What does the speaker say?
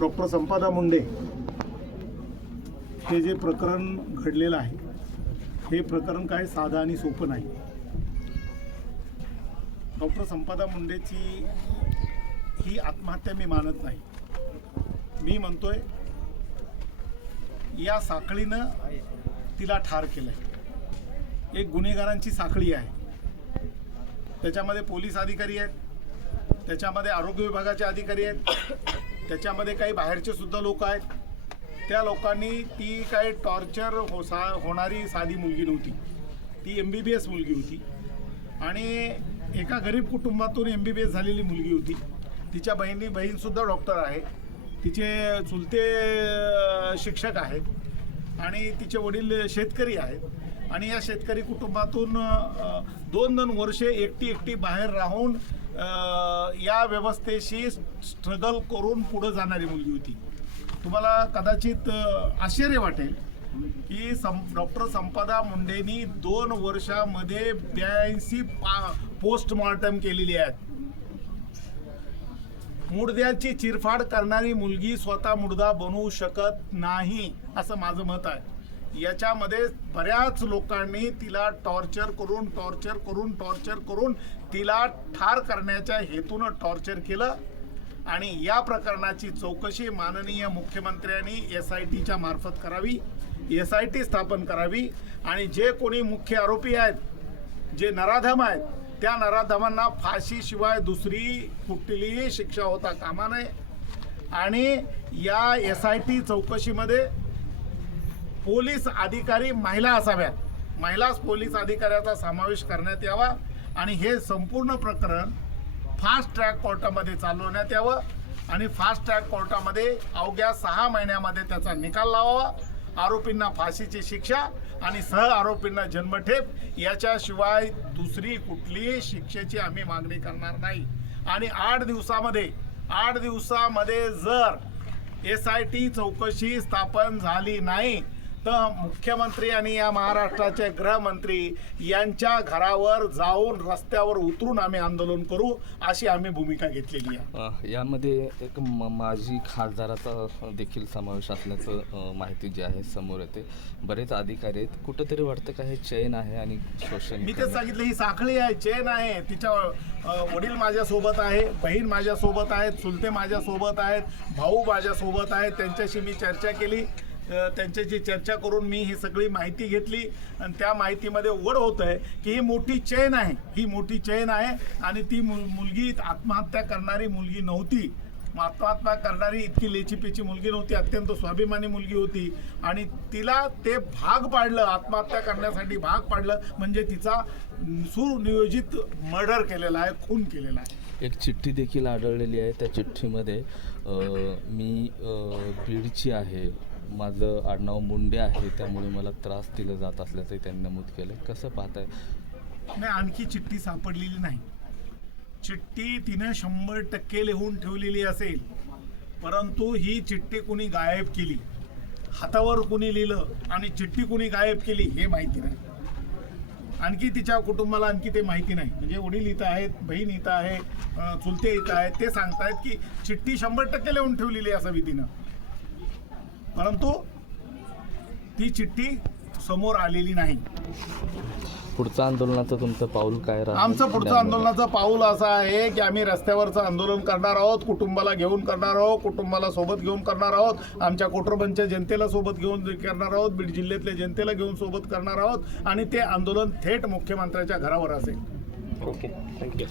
Doctor संपादा Munde हे जे प्रकरण घडलेलं आहे हे प्रकरण काय साधं आणि सोपं नाही. डॉक्टर संपादा मुंडेची ही आत्महत्या मी मानत नाही. मी म्हणतोय या साखळीनं तिला ठार केलंय. एक गुन्हेगारांची साखळी आहे. त्याच्यामध्ये पोलीस अधिकारी आहेत. त्याच्यामध्ये आरोग्य विभागाचे अधिकारी आहेत. त्याच्यामध्ये काही बाहेरचे सुद्धा लोक आहेत. त्या लोकांनी ती काही टॉर्चर हो सा होणारी साधी मुलगी नव्हती. ती एम बी बी एस मुलगी होती. आणि एका गरीब कुटुंबातून एम बी बी एस झालेली मुलगी होती. तिच्या बहिणी बहीणसुद्धा डॉक्टर आहे. तिचे चुलते शिक्षक आहेत. आणि तिचे वडील शेतकरी आहेत. आणि या शेतकरी कुटुंबातून दोन दोन वर्षे एकटी एकटी बाहेर राहून या व्यवस्थेशी स्ट्रगल करून पुढं जाणारी मुलगी होती. तुम्हाला कदाचित आश्चर्य वाटेल की सं डॉक्टर संपदा मुंडेनी दोन वर्षामध्ये ब्याऐंशी पा पोस्टमॉर्टम केलेली आहेत. मुडद्याची चिरफाड करणारी मुलगी स्वतः मुडदा बनवू शकत नाही असं माझं मत आहे. याच्यामध्ये बऱ्याच लोकांनी तिला टॉर्चर करून टॉर्चर करून टॉर्चर करून तिला ठार करण्याच्या हेतूनं टॉर्चर केलं. आणि या प्रकरणाची चौकशी माननीय मुख्यमंत्र्यांनी एस आय टीच्या मार्फत करावी एस आय टी स्थापन करावी. आणि जे कोणी मुख्य आरोपी आहेत जे नराधम आहेत त्या नराधमांना फाशीशिवाय दुसरी कुठलीही शिक्षा होता कामा नये. आणि या एस आय टी चौकशीमध्ये पोलीस अधिकारी महिला असाव्यात. महिलाच पोलीस अधिकाऱ्याचा समावेश करण्यात यावा आणि हे संपूर्ण प्रकरण फास्ट ट्रॅक कोर्टामध्ये चालवण्यात यावं आणि फास्ट ट्रॅक कोर्टामध्ये अवघ्या सहा महिन्यामध्ये त्याचा निकाल लावावा. आरोपींना फाशीची शिक्षा आणि सह आरोपींना जन्मठेप याच्याशिवाय दुसरी कुठलीही शिक्षेची आम्ही मागणी करणार नाही. आणि आठ दिवसामध्ये आठ दिवसामध्ये जर एस आय टी चौकशी स्थापन झाली नाही तर मुख्यमंत्री आणि या महाराष्ट्राचे गृहमंत्री यांच्या घरावर जाऊन रस्त्यावर उतरून आम्ही आंदोलन करू अशी आम्ही भूमिका घेतलेली आहे. यामध्ये एक म- माजी खासदाराचा देखील समावेश असल्याचं माहिती जी आहे समोर येते. बरेच अधिकारी आहेत. कुठंतरी वाटतं का हे चैन आहे आणि शोषण मी तेच सांगितलं ही साखळी आहे चेन आहे. तिच्या वडील माझ्यासोबत आहे बहीण माझ्यासोबत आहेत चुलते माझ्यासोबत आहेत भाऊ माझ्यासोबत आहेत. त्यांच्याशी मी चर्चा केली. त्यांच्याशी चर्चा करून मी ही सगळी माहिती घेतली. आणि त्या माहितीमध्ये उघड होत आहे की ही मोठी चैन आहे. ही मोठी चैन आहे आणि ती मुल मुलगी आत्महत्या करणारी मुलगी नव्हती. आत्महत्या करणारी इतकी लेचीपेची मुलगी नव्हती अत्यंत स्वाभिमानी मुलगी होती. आणि तिला ते भाग पाडलं आत्महत्या करण्यासाठी भाग पाडलं म्हणजे तिचा सुनियोजित मर्डर केलेला आहे खून केलेला आहे. एक चिठ्ठी देखील आढळलेली आहे. त्या चिठ्ठीमध्ये मी बीडची आहे. माझं आडनाव मुंडे आहे त्यामुळे मला त्रास दिला जात असल्याचंही त्यांनी नमूद केलं कसं पाहताय? नाही आणखी चिठ्ठी सापडलेली नाही. चिठ्ठी तिने शंभर टक्के लिहून ठेवलेली असेल परंतु ही चिठ्ठी कुणी गायब केली? हातावर कुणी लिहिलं आणि चिठ्ठी कुणी गायब केली हे माहिती नाही. आणखी तिच्या कुटुंबाला आणखी ते माहिती नाही. म्हणजे वडील इथं आहेत बहीण इथं आहे चुलते इथं आहेत ते सांगतायत की चिठ्ठी शंभर टक्के लिहून ठेवलेली असावी तिनं परंतु ती चिठ्ठी समोर आलेली नाही पुढचं आंदोलनाचं तुमचं पाऊल काय राहणार? आमचं पुढचं? आंदोलनाचं पाऊल असं आहे की आम्ही रस्त्यावरचं आंदोलन करणार आहोत कुटुंबाला घेऊन करणार आहोत कुटुंबाला सोबत घेऊन करणार आहोत आमच्या कोटरबनच्या जनतेला सोबत घेऊन करणार आहोत बीड जिल्ह्यातल्या जनतेला घेऊन सोबत करणार आहोत आणि ते आंदोलन थेट मुख्यमंत्र्याच्या घरावर असेल ओके थँक्यू